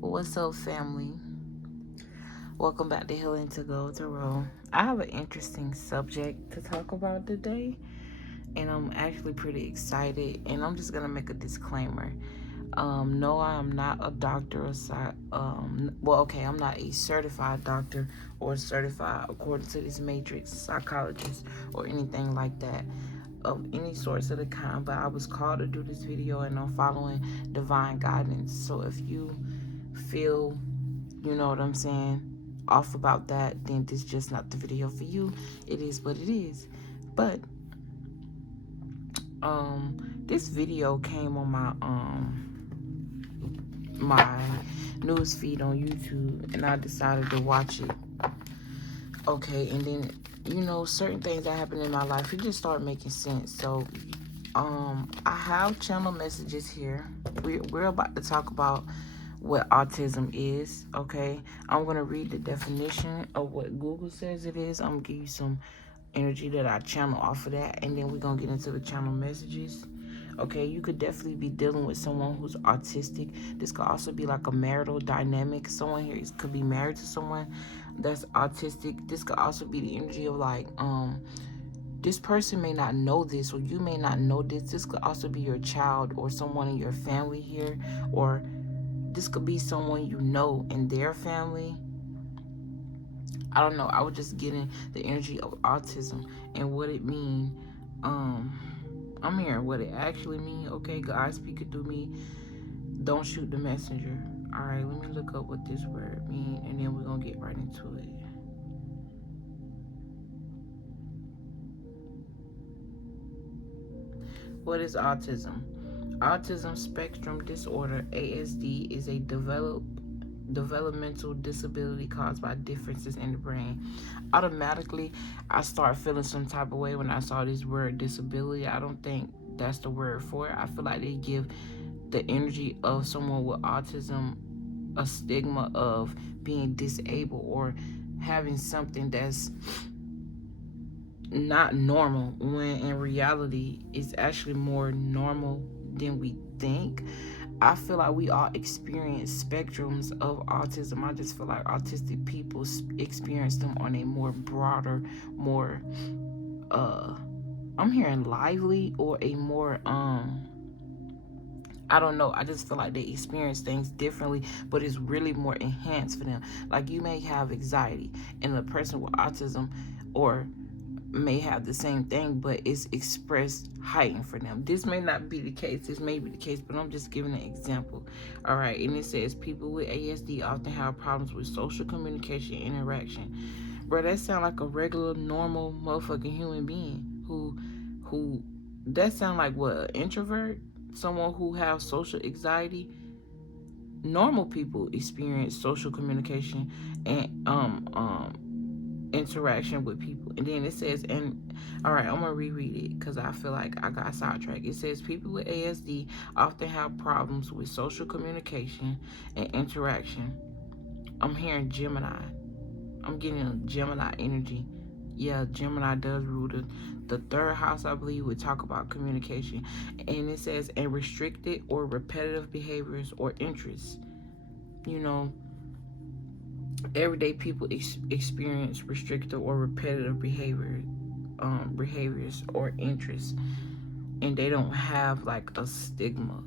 What's up, family? Welcome back to Healingtogoldtarot. I have an interesting subject to talk about today, and I'm actually pretty excited. And I'm just gonna make a disclaimer. No, I am not a doctor or I'm not a certified doctor or certified according to this matrix psychologist or anything like that of any sorts of the kind. But I was called to do this video, and I'm following divine guidance. So if you feel, you know what I'm saying, off about that, then this is just not the video for you. It is what it is. But this video came on my news feed on YouTube, and I decided to watch it. Okay, and then certain things that happened in my life, it just started making sense. So I have channel messages here. We're about to talk about what autism is. Okay, I'm gonna read the definition of what Google says it is. I'm gonna give you some energy that I channel off of that, and then we're gonna get into the channel messages. Okay, you could definitely be dealing with someone who's autistic. This could also be like a marital dynamic. Someone here could be married to someone that's autistic. This could also be the energy of like this person may not know this, or you may not know this. This could also be your child or someone in your family here, or this could be someone you know in their family. I don't know. I was just getting the energy of autism and what it means. I'm hearing what it actually means. Okay, God speaking through me. Don't shoot the messenger. All right, let me look up what this word means, and then we're gonna get right into it. What is autism? Autism spectrum disorder, ASD, is a developmental disability caused by differences in the brain. Automatically, I start feeling some type of way when I saw this word disability. I don't think that's the word for it. I feel like they give the energy of someone with autism a stigma of being disabled or having something that's not normal, when in reality it's actually more normal than we think. I feel like we all experience spectrums of autism. I just feel like autistic people experience them on a more broader, more I'm hearing lively, or a more I don't know. I just feel like they experience things differently, but it's really more enhanced for them. Like, you may have anxiety, and a person with autism or may have the same thing, but it's expressed heightened for them. This may not be the case. This may be the case, but I'm just giving an example. All right, and it says people with ASD often have problems with social communication and interaction. Bro, that sound like a regular, normal motherfucking human being who that sound like what, an introvert, someone who has social anxiety. Normal people experience social communication and interaction with people. And then it says, and all right, I'm gonna reread it because I feel like I got sidetracked. It says people with ASD often have problems with social communication and interaction. I'm hearing Gemini. I'm getting a Gemini energy. Yeah, Gemini does rule the third house, I believe. We talk about communication. And it says, and restricted or repetitive behaviors or interests. You know, everyday people experience restricted or repetitive behaviors or interests, and they don't have like a stigma.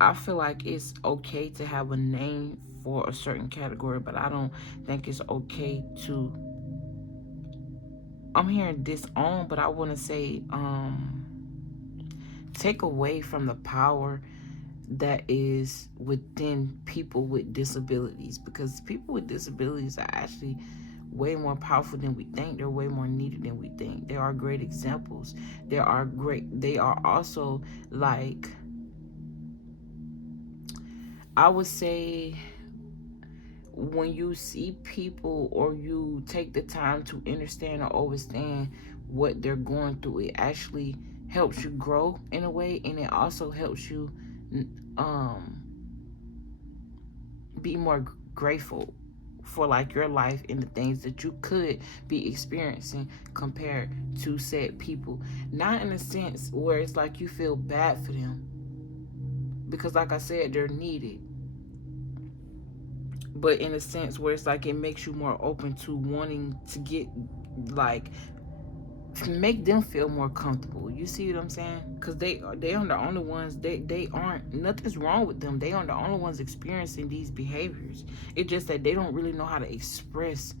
I feel like it's okay to have a name for a certain category, but I don't think it's okay to, I'm hearing disown, but I want to say take away from the power that is within people with disabilities, because people with disabilities are actually way more powerful than we think. They're way more needed than we think. There are great examples. They are also, like, I would say, when you see people or you take the time to understand or understand what they're going through, it actually helps you grow in a way, and it also helps you be more grateful for like your life and the things that you could be experiencing compared to said people. Not in a sense where it's like you feel bad for them, because like I said, they're needed. but in a sense where it's like it makes you more open to wanting to get, like, to make them feel more comfortable. You see what I'm saying? Because they are the only ones, they aren't, nothing's wrong with them. They are the only ones experiencing these behaviors. It's just that they don't really know how to express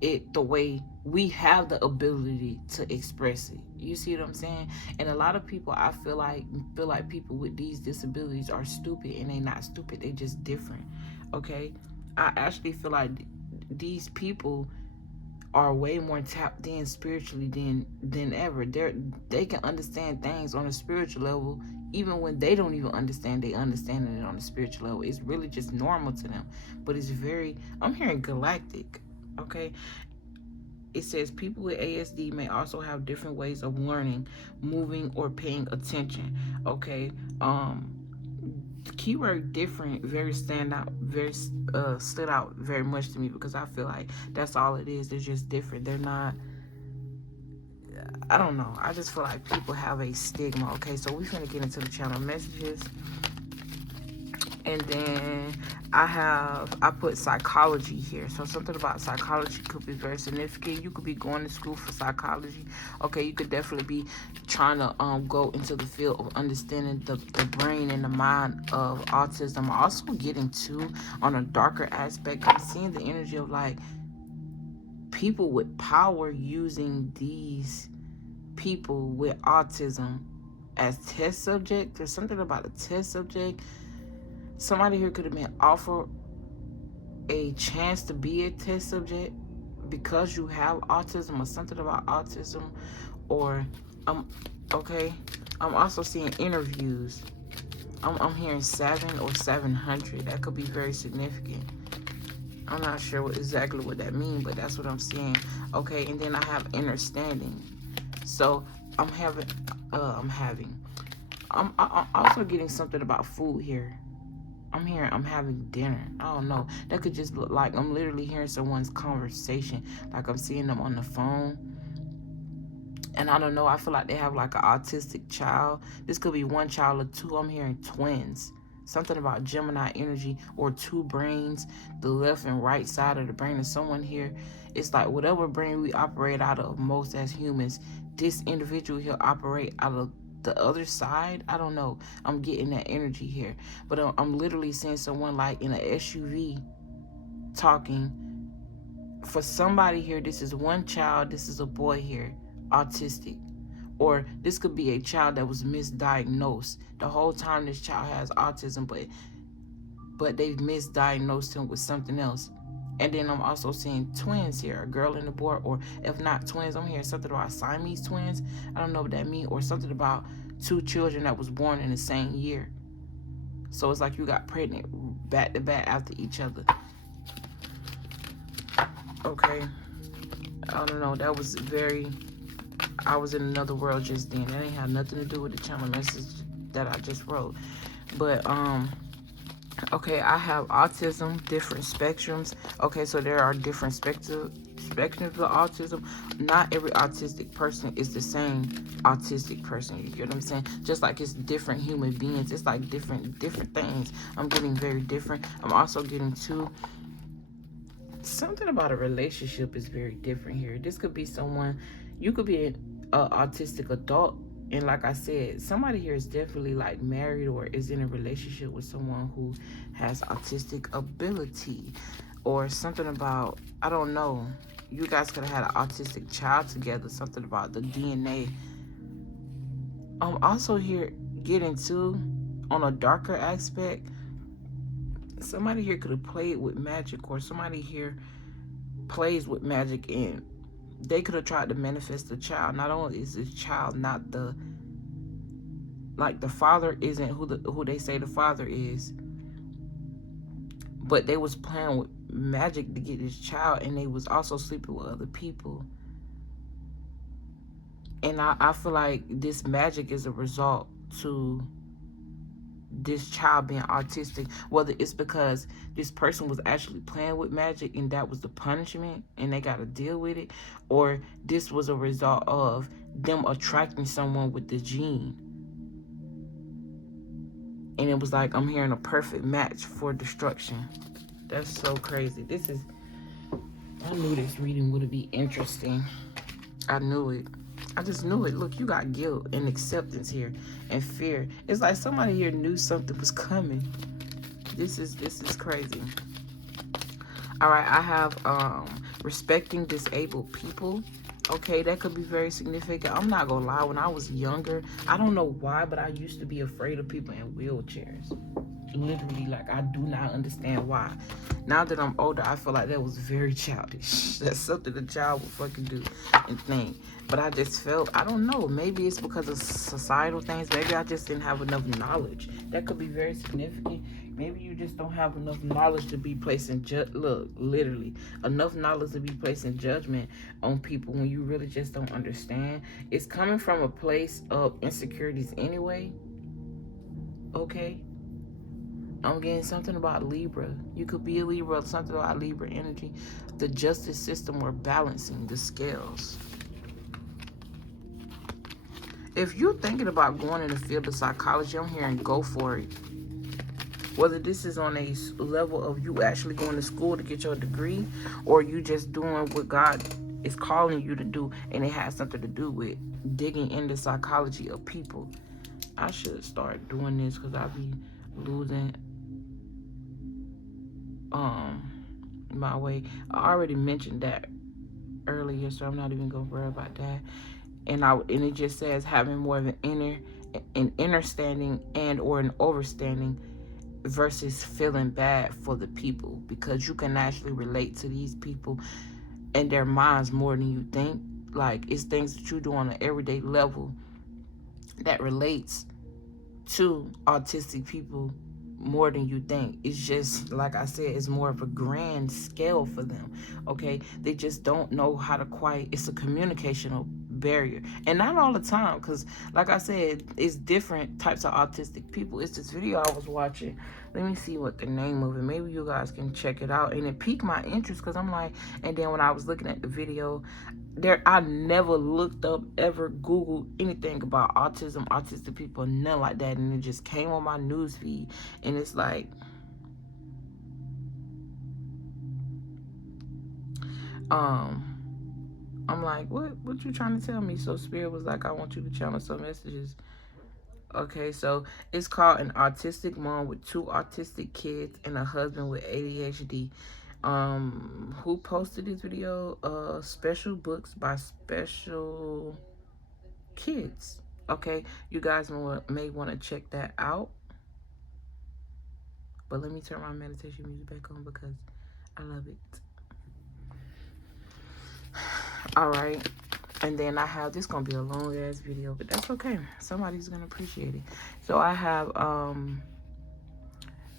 it the way we have the ability to express it. You see what I'm saying? And a lot of people, I feel like people with these disabilities are stupid, and they not stupid, they just different. Okay, I actually feel like these people are way more tapped in spiritually than ever. They can understand things on a spiritual level even when they don't even understand. They understand it on a spiritual level. It's really just normal to them, but it's very, I'm hearing galactic. Okay, it says people with ASD may also have different ways of learning, moving, or paying attention. Okay, the keyword different very stood out very much to me, because I feel like that's all it is. They're just different. They're not, I don't know, I just feel like people have a stigma. Okay, so we're gonna get into the channel messages. And then I put psychology here. So something about psychology could be very significant. You could be going to school for psychology. Okay, you could definitely be trying to go into the field of understanding the brain and the mind of autism. I'm also getting to, on a darker aspect, I'm seeing the energy of like people with power using these people with autism as test subject. There's something about a test subject. Somebody here could have been offered a chance to be a test subject because you have autism, or something about autism. Or okay, I'm also seeing interviews. I'm hearing 7 or 700. That could be very significant. I'm not sure exactly what that means, but that's what I'm seeing. Okay, and then I have INNERstanding. So I'm also getting something about food here. I'm having dinner. I don't know. That could just look like I'm literally hearing someone's conversation. Like I'm seeing them on the phone. And I don't know. I feel like they have like an autistic child. This could be one child or two. I'm hearing twins. Something about Gemini energy, or two brains, the left and right side of the brain of someone here. It's like whatever brain we operate out of most as humans, this individual here operate out of the other side. I don't know. I'm getting that energy here. But I'm literally seeing someone like in an SUV talking. For somebody here, this is one child. This is a boy here, autistic. Or this could be a child that was misdiagnosed. The whole time this child has autism, but they've misdiagnosed him with something else. And then I'm also seeing twins here, a girl and a boy, or if not twins, I'm hearing something about Siamese twins. I don't know what that means. Or something about two children that was born in the same year. So it's like you got pregnant back to back after each other. Okay. I don't know. That was I was in another world just then. That ain't have nothing to do with the channel message that I just wrote. But, okay, I have autism, different spectrums. Okay, so there are different spectrums of autism. Not every autistic person is the same autistic person. You get what I'm saying? Just like it's different human beings. It's like different things. I'm getting very different. I'm also getting something about a relationship is very different here. This could be someone, you could be an autistic adult, and like I said, somebody here is definitely like married or is in a relationship with someone who has autistic ability, or something about, I don't know, you guys could have had an autistic child together. Something about the DNA. I'm also here getting to, on a darker aspect, somebody here could have played with magic, or somebody here plays with magic, and they could have tried to manifest the child. Not only is this child not the father isn't who they say the father is, but they was playing with magic to get this child, and they was also sleeping with other people. And I feel like this magic is a result to this child being autistic, whether it's because this person was actually playing with magic and that was the punishment and they got to deal with it, or this was a result of them attracting someone with the gene, and it was like, I'm hearing a perfect match for destruction. That's so crazy. I knew this reading would be interesting. I knew it. I just knew it. Look, you got guilt and acceptance here and fear. It's like somebody here knew something was coming. This is crazy. All right, I have respecting disabled people. Okay, that could be very significant. I'm not gonna lie, when I was younger, I don't know why, but I used to be afraid of people in wheelchairs. Literally, like, I do not understand why. Now that I'm older, I feel like that was very childish. That's something a child would fucking do and think. But I just felt, I don't know, maybe it's because of societal things. Maybe I just didn't have enough knowledge. That could be very significant. Maybe you just don't have enough knowledge to be placing literally enough knowledge to be placing judgment on people when you really just don't understand. It's coming from a place of insecurities anyway. Okay, I'm getting something about Libra. You could be a Libra, something about Libra energy. The justice system, or balancing the scales. If you're thinking about going in the field of psychology, I'm hearing go for it. Whether this is on a level of you actually going to school to get your degree, or you just doing what God is calling you to do, and it has something to do with digging into psychology of people. I should start doing this because I be losing my way. I already mentioned that earlier, so I'm not even gonna worry about that. And it just says having more of an understanding and or an overstanding versus feeling bad for the people, because you can actually relate to these people and their minds more than you think. Like, it's things that you do on an everyday level that relates to autistic people more than you think. It's just, like I said, it's more of a grand scale for them. Okay, they just don't know how to quite, it's a communicational barrier. And not all the time, because like I said, it's different types of autistic people. It's this video I was watching. Let me see what the name of it, maybe you guys can check it out. And it piqued my interest because I'm like, and then when I was looking at the video there, I never looked up, ever Googled anything about autism, autistic people, nothing like that, and it just came on my news feed. And it's like, I'm like, what you trying to tell me? So Spirit was like, I want you to channel some messages. Okay, so it's called An Autistic Mom with 2 Autistic Kids and a Husband with ADHD. Who posted this video? Special Books by Special Kids. Okay, you guys may want to check that out. But let me turn my meditation music back on because I love it. All right, and then I have, this gonna be a long ass video, but that's okay, somebody's gonna appreciate it. So I have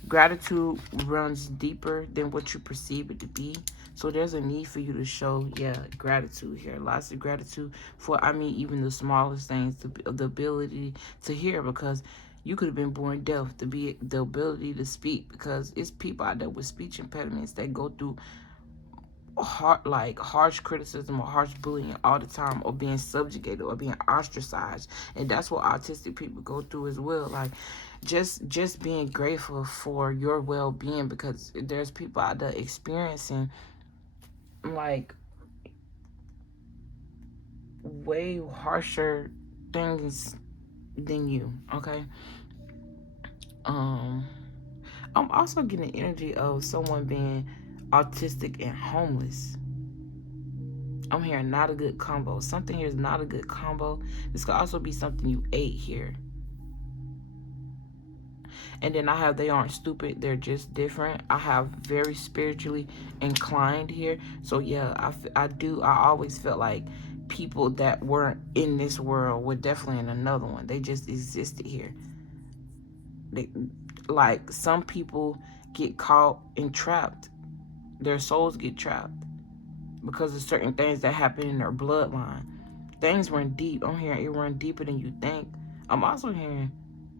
gratitude runs deeper than what you perceive it to be. So there's a need for you to show gratitude here, lots of gratitude for, I mean, even the smallest things, the ability to hear, because you could have been born deaf, to be the ability to speak, because it's people out there with speech impediments that go through harsh criticism or harsh bullying all the time, or being subjugated or being ostracized. And that's what autistic people go through as well. Like, just being grateful for your well-being, because there's people out there experiencing like way harsher things than you. Okay, I'm also getting the energy of someone being autistic and homeless. I'm hearing not a good combo. Something here is not a good combo. This could also be something you ate here. And then I have they aren't stupid, they're just different. I have very spiritually inclined here. So yeah, I always felt like people that weren't in this world were definitely in another one. They just existed here. Like, some people get caught and trapped. Their souls get trapped because of certain things that happen in their bloodline. Things run deep. I'm hearing it run deeper than you think. I'm also hearing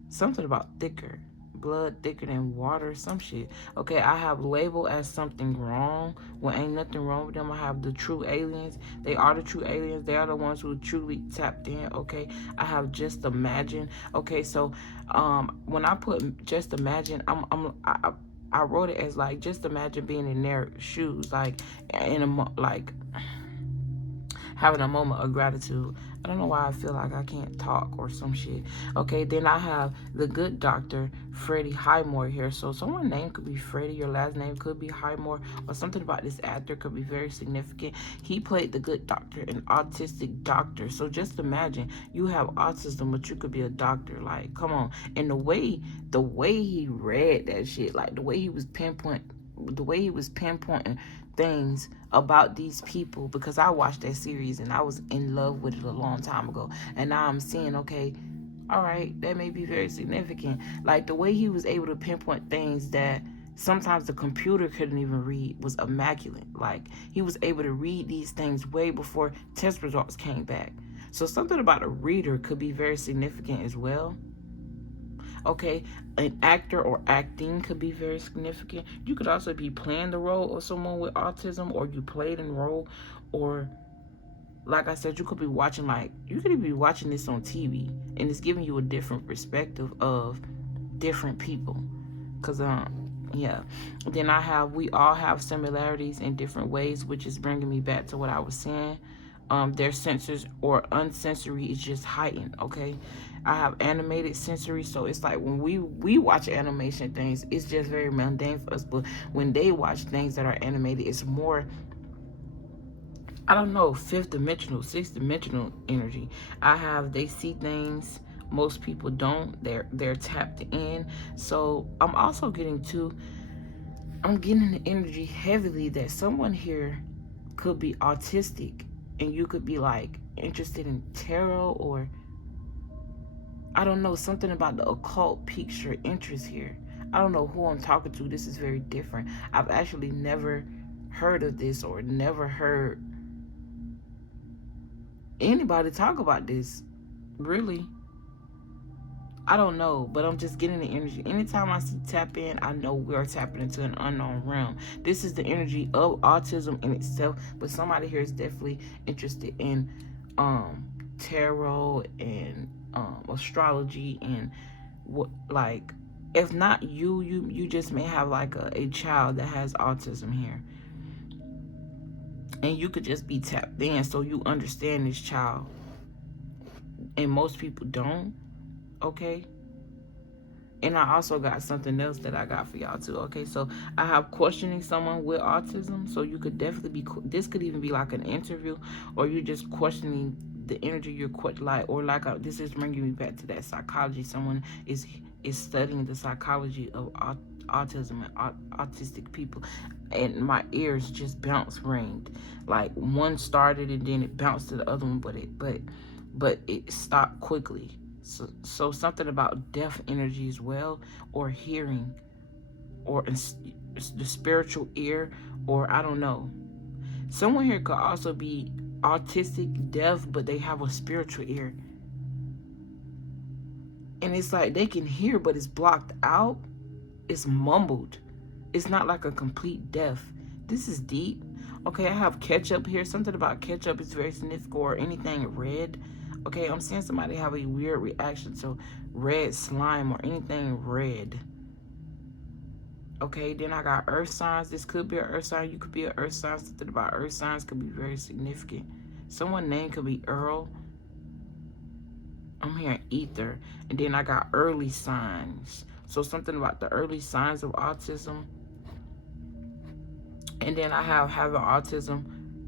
something about thicker. Blood thicker than water, some shit. Okay, I have labeled as something wrong when ain't nothing wrong with them. I have the true aliens. They are the true aliens. They are the ones who truly tapped in. Okay, I have just imagine. Okay, so when I put just imagine, I wrote it as like, just imagine being in their shoes, like like having a moment of gratitude. I don't know why I feel like I can't talk or some shit. Okay, then I have the good doctor, Freddie Highmore here. So someone's name could be Freddie, your last name could be Highmore, or something about this actor could be very significant. He played the good doctor, an autistic doctor. So just imagine you have autism, but you could be a doctor. Like, come on. And the way he read that shit, like the way he was pinpointing things about these people, because I watched that series and I was in love with it a long time ago, and now I'm seeing, okay, all right, that may be very significant. Like the way he was able to pinpoint things that sometimes the computer couldn't even read was immaculate. Like he was able to read these things way before test results came back. So something about a reader could be very significant as well. Okay, an actor or acting could be very significant. You could also be playing the role of someone with autism, or you played in role, or like I said, you could be watching, like, you could be watching this on TV, and it's giving you a different perspective of different people. Because, yeah. Then we all have similarities in different ways, which is bringing me back to what I was saying. Their sensors or unsensory is just heightened, okay? I have animated sensory, so it's like when we watch animation things, it's just very mundane for us. But when they watch things that are animated, it's more, I don't know, fifth dimensional, sixth dimensional energy. They see things most people don't. They're tapped in. So I'm also getting the energy heavily that someone here could be autistic, and you could be like interested in tarot, or I don't know, something about the occult piques your interest here. I don't know who I'm talking to. This is very different. I've actually never heard of this, or never heard anybody talk about this, really. I don't know, but I'm just getting the energy. Anytime I see tap in, I know we're tapping into an unknown realm. This is the energy of autism in itself, but somebody here is definitely interested in tarot and astrology, and what, like, if not you just may have like a child that has autism here, and you could just be tapped in, so you understand this child, and most people don't. Okay, and I also got something else that I got for y'all too. Okay, so I have questioning someone with autism. So you could definitely this could even be like an interview, or you're just questioning the energy you're this is bringing me back to that psychology. Someone is studying the psychology of autism and autistic people, and my ears just ringed. Like one started and then it bounced to the other one, but it stopped quickly. So something about deaf energy as well, or hearing, or the spiritual ear, or I don't know. Someone here could also be autistic, deaf, but they have a spiritual ear. And it's like they can hear, but it's blocked out. It's mumbled. It's not like a complete deaf. This is deep. Okay, I have ketchup here. Something about ketchup is very significant, or anything red. Okay, I'm seeing somebody have a weird reaction to red slime or anything red. Okay, then I got earth signs. This could be an earth sign. You could be an earth sign. Something about earth signs could be very significant. Someone's name could be Earl. I'm hearing ether. And then I got early signs. So something about the early signs of autism. And then I have having autism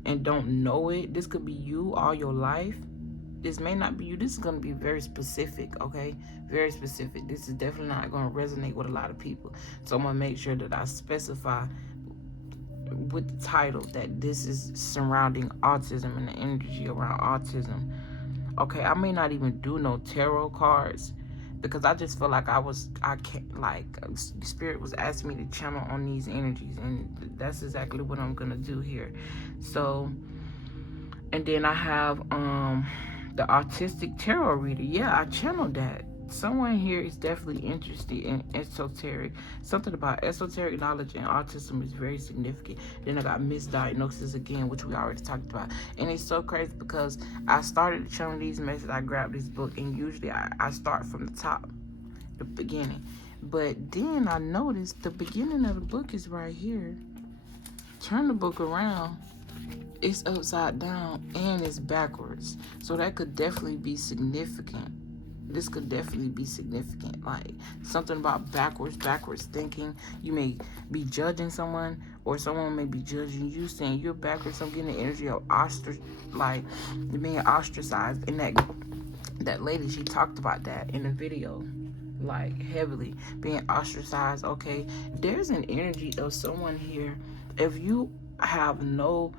and don't know it. This could be you all your life. This may not be you. This is going to be very specific, okay? Very specific. This is definitely not going to resonate with a lot of people. So I'm going to make sure that I specify with the title that this is surrounding autism and the energy around autism. Okay, I may not even do no tarot cards, because I just feel like Spirit was asking me to channel on these energies, and that's exactly what I'm going to do here. So, and then I have the autistic tarot reader. Yeah, I channeled that. Someone here is definitely interested in esoteric. Something about esoteric knowledge and autism is very significant. Then I got misdiagnosis again, which we already talked about. And it's so crazy because I started channeling these messages. I grabbed this book, and usually I start from the top, the beginning. But then I noticed the beginning of the book is right here. Turn the book around. It's upside down and it's backwards. So that could definitely be significant. This could definitely be significant. Like something about backwards thinking. You may be judging someone, or someone may be judging you, saying you're backwards. I'm getting the energy of like you're being ostracized. And that lady, she talked about that in the video, like heavily being ostracized. Okay, there's an energy of someone here. If you have no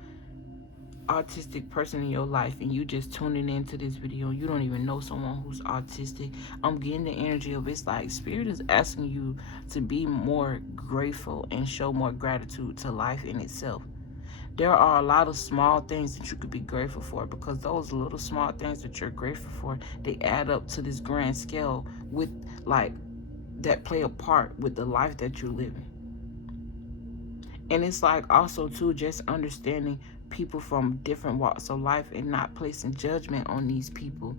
autistic person in your life and you just tuning into this video, you don't even know someone who's autistic, I'm getting the energy of, it's like spirit is asking you to be more grateful and show more gratitude to life in itself. There are a lot of small things that you could be grateful for, because those little small things that you're grateful for, they add up to this grand scale with like that play a part with the life that you're living. And it's like also too, just understanding people from different walks of life and not placing judgment on these people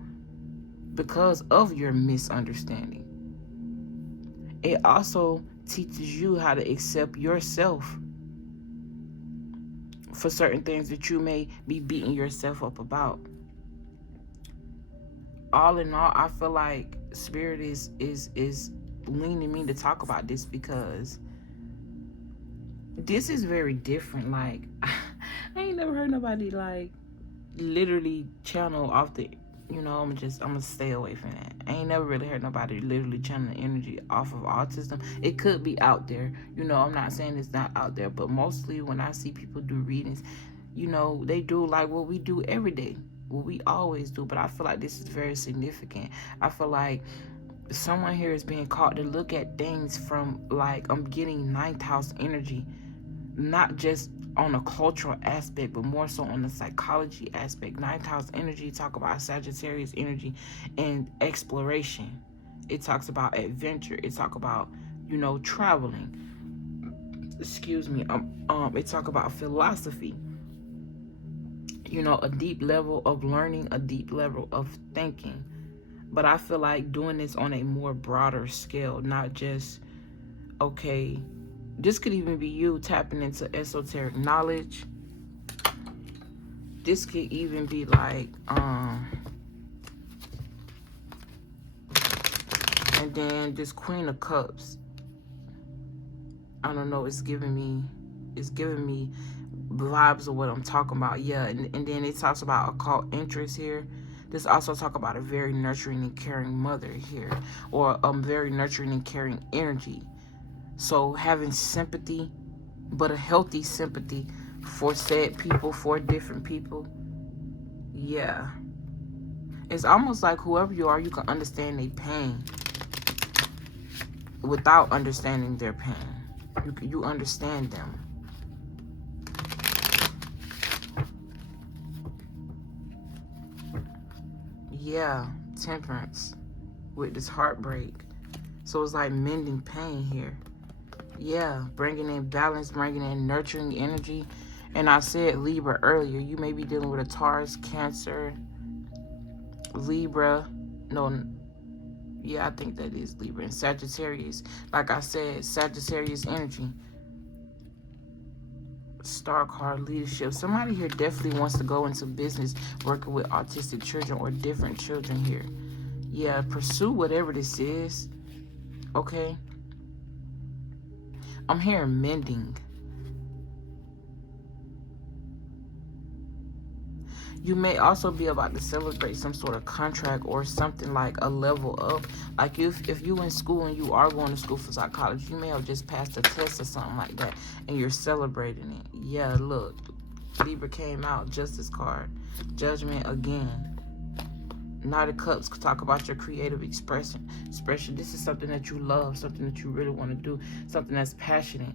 because of your misunderstanding. It also teaches you how to accept yourself for certain things that you may be beating yourself up about. All in all, I feel like spirit is leaning me to talk about this because this is very different. Like I ain't never heard nobody like literally channel off the, I'm gonna stay away from that. I ain't never really heard nobody literally channel the energy off of autism. It could be out there, I'm not saying it's not out there, but mostly when I see people do readings, they do like what we do every day, what we always do. But I feel like this is very significant. I feel like someone here is being called to look at things from, like, I'm getting ninth house energy, not just on a cultural aspect, but more so on the psychology aspect. Ninth house energy talk about Sagittarius energy and exploration. It talks about adventure. It talk about, traveling. Excuse me. It talk about philosophy. A deep level of learning, a deep level of thinking. But I feel like doing this on a more broader scale, not just, okay, this could even be you tapping into esoteric knowledge. This could even be like, and then this Queen of Cups. I don't know, it's giving me vibes of what I'm talking about. Yeah, and then it talks about occult interest here. This also talk about a very nurturing and caring mother here, or very nurturing and caring energy. So having sympathy, but a healthy sympathy for said people, for different people. Yeah. It's almost like whoever you are, you can understand their pain without understanding their pain. You understand them. Yeah, temperance with this heartbreak. So it's like mending pain here. Yeah, bringing in balance, bringing in nurturing energy. And I said Libra earlier. You may be dealing with a Taurus, Cancer, Libra. No, yeah, I think that is Libra. And Sagittarius. Like I said, Sagittarius energy. Star card, leadership. Somebody here definitely wants to go into business working with autistic children or different children here. Yeah, pursue whatever this is. Okay. I'm hearing mending. You may also be about to celebrate some sort of contract or something, like a level up. Like if you in school and you are going to school for psychology, you may have just passed a test or something like that and you're celebrating it. Yeah, look. Libra came out, Justice card. Judgment again. Knight of Cups talk about your creative expression. This is something that you love, something that you really want to do, something that's passionate.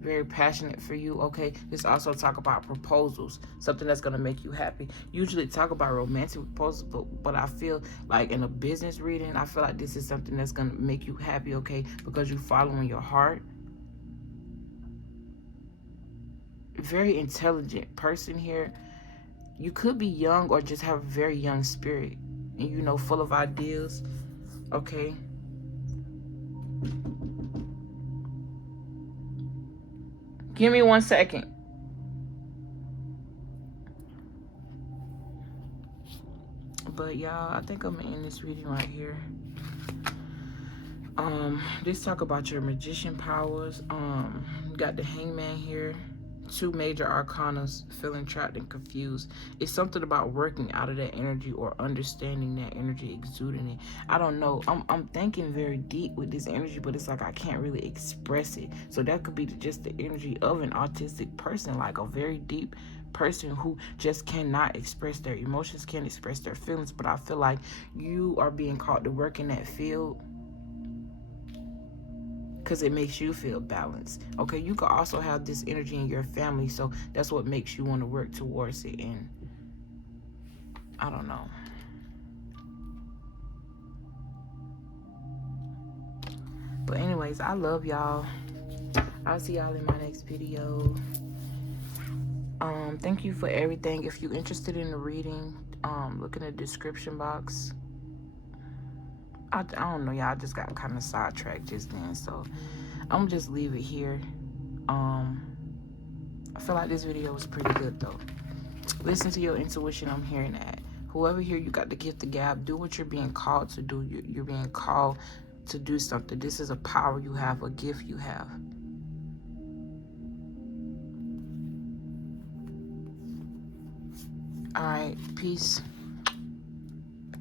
Very passionate for you. Okay, this also talk about proposals, something that's going to make you happy. Usually talk about romantic proposals, but I feel like in a business reading, I feel like this is something that's going to make you happy, okay, because you're following your heart. Very intelligent person here. You could be young or just have a very young spirit and full of ideas. Okay, Give me 1 second. But y'all, I think I'm gonna end this reading right here. Let's talk about your magician powers. You got the Hangman here. 2 major arcanas, feeling trapped and confused. It's something about working out of that energy or understanding that energy, exuding it. I don't know. I'm thinking very deep with this energy, but it's like I can't really express it. So that could be just the energy of an autistic person, like a very deep person who just cannot express their emotions, can't express their feelings. But I feel like you are being called to work in that field because it makes you feel balanced. Okay, you could also have this energy in your family, so that's what makes you want to work towards it. And I don't know. But anyways, I love y'all. I'll see y'all in my next video. Thank you for everything. If you're interested in the reading, look in the description box. I don't know, y'all. I just got kind of sidetracked just then, so I'm gonna just leave it here. I feel like this video was pretty good though. Listen to your intuition. I'm hearing that. Whoever here, you got the gift of gab. Do what you're being called to do. You're being called to do something. This is a power you have, a gift you have. All right, peace.